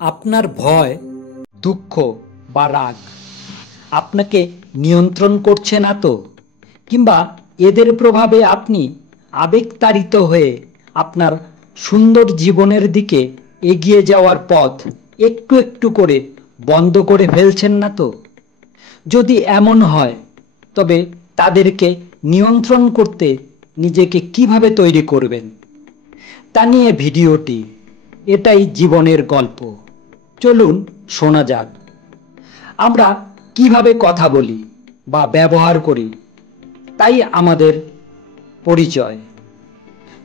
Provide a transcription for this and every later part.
আপনার ভয়, দুঃখ বা রাগ আপনাকে নিয়ন্ত্রণ করছে না তো? কিংবা এদের প্রভাবে আপনি আবেগতাড়িত হয়ে আপনার সুন্দর জীবনের দিকে এগিয়ে যাওয়ার পথ একটু একটু করে বন্ধ করে ফেলছেন না তো? যদি এমন হয়, তবে তাদেরকে নিয়ন্ত্রণ করতে নিজেকে কিভাবে তৈরি করবেন, তা নিয়ে ভিডিওটি। এটাই জীবনের গল্প। চলুন শোনা যাক। আমরা কিভাবে কথা বলি বা ব্যবহার করি, তাই আমাদের পরিচয়।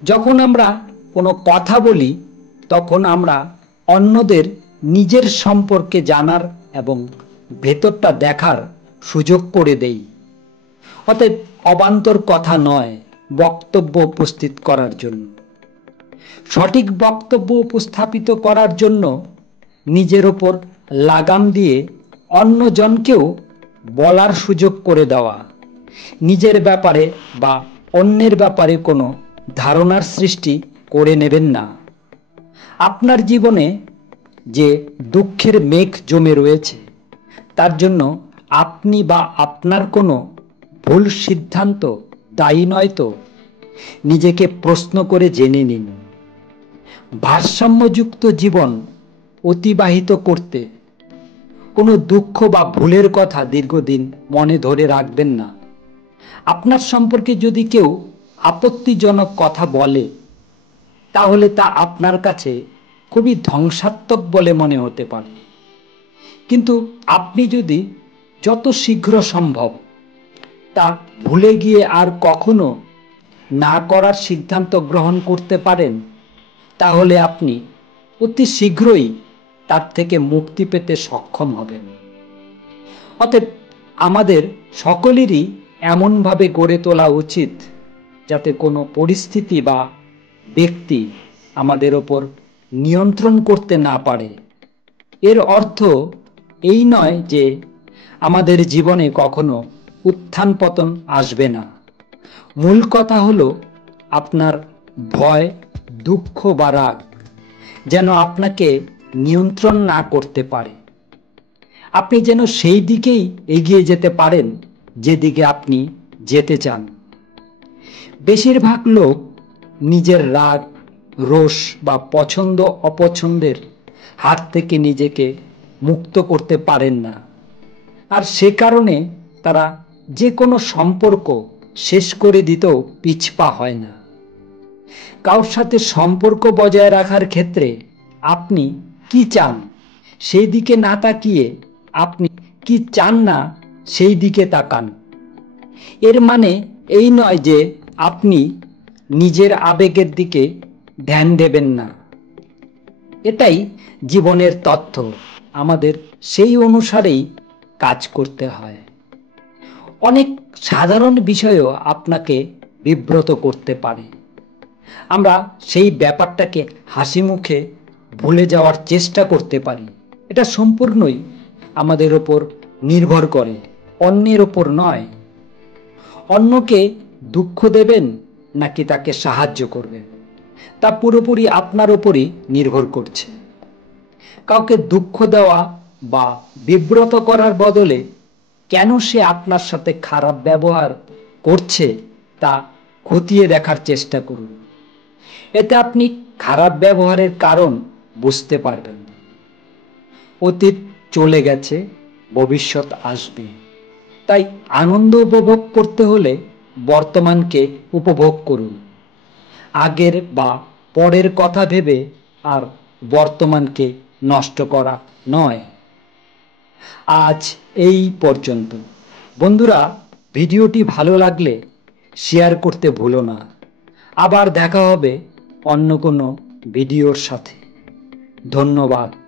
যখন আমরা কোনো কথা বলি, তখন আমরা অন্যদের নিজের সম্পর্কে জানার এবং ভেতরটা দেখার সুযোগ করে দেই। অতএব অবান্তর কথা নয়, বক্তব্য উপস্থিত করার জন্য, সঠিক বক্তব্য উপস্থাপিত করার জন্য নিজের ওপর লাগাম দিয়ে অন্যজনকেও বলার সুযোগ করে দেওয়া। নিজের ব্যাপারে বা অন্যের ব্যাপারে কোনো ধারণার সৃষ্টি করে নেবেন না। আপনার জীবনে যে দুঃখের মেঘ জমে রয়েছে, তার জন্য আপনি বা আপনার কোনো ভুল সিদ্ধান্ত দায়ী নয় তো? নিজেকে প্রশ্ন করে জেনে নিন। ভারসাম্যযুক্ত জীবন অতিবাহিত করতে কোনো দুঃখ বা ভুলের কথা দীর্ঘদিন মনে ধরে রাখবেন না। আপনার সম্পর্কে যদি কেউ আপত্তিজনক কথা বলে, তাহলে তা আপনার কাছে খুবই ধ্বংসাত্মক বলে মনে হতে পারে। কিন্তু আপনি যদি যত শীঘ্র সম্ভব তা ভুলে গিয়ে আর কখনো না করার সিদ্ধান্ত গ্রহণ করতে পারেন, তাহলে আপনি অতি শীঘ্রই তার থেকে মুক্তি পেতে সক্ষম হবেন। অতএব আমাদের সকলেরই এমনভাবে গড়ে তোলা উচিত, যাতে কোনো পরিস্থিতি বা ব্যক্তি আমাদের ওপর নিয়ন্ত্রণ করতে না পারে। এর অর্থ এই নয় যে আমাদের জীবনে কখনো উত্থান পতন আসবে না। মূল কথা হলো, আপনার ভয়, দুঃখ বা রাগ যেন আপনাকে নিয়ন্ত্রণ না করতে পারে। আপনি যেন সেই দিকেই এগিয়ে যেতে পারেন যেদিকে আপনি যেতে চান। বেশিরভাগ লোক নিজের রাগ, রোষ বা পছন্দ অপছন্দের হাত থেকে নিজেকে মুক্ত করতে পারেন না। আর সে কারণে তারা যে কোনো সম্পর্ক শেষ করে দিতেও পিছপা হয় না। কারোর সাথে সম্পর্ক বজায় রাখার ক্ষেত্রে আপনি কি চান সেই দিকে না তাকিয়ে আপনি কি চান না সেই দিকে তাকান। এর মানে এই নয় যে আপনি নিজের আবেগের দিকে ধ্যান দেবেন না। এটাই জীবনের তথ্য। আমাদের সেই অনুসারেই কাজ করতে হয়। অনেক সাধারণ বিষয়ও আপনাকে বিব্রত করতে পারে। আমরা সেই ব্যাপারটাকে হাসি মুখে ভুলে যাওয়ার চেষ্টা করতে পারি। এটা সম্পূর্ণই আমাদের ওপর নির্ভর করে, অন্যের ওপর নয়। অন্যকে দুঃখ দেবেন নাকি তাকে সাহায্য করবেন, তা পুরোপুরি আপনার ওপরই নির্ভর করছে। কাউকে দুঃখ দেওয়া বা বিব্রত করার বদলে কেন সে আপনার সাথে খারাপ ব্যবহার করছে তা খতিয়ে দেখার চেষ্টা করুন। এতে আপনি খারাপ ব্যবহারের কারণ বুঝতে পারবেন। অতীত চলে গেছে, ভবিষ্যৎ আসবে। তাই আনন্দ উপভোগ করতে হলে বর্তমানকে উপভোগ করুন। আগের বা পরের কথা ভেবে আর বর্তমানকে নষ্ট করা নয়। আজ এই পর্যন্ত। বন্ধুরা, ভিডিওটি ভালো লাগলে শেয়ার করতে ভুলো না। আবার দেখা হবে অন্য কোনো ভিডিওর সাথে। ধন্যবাদ।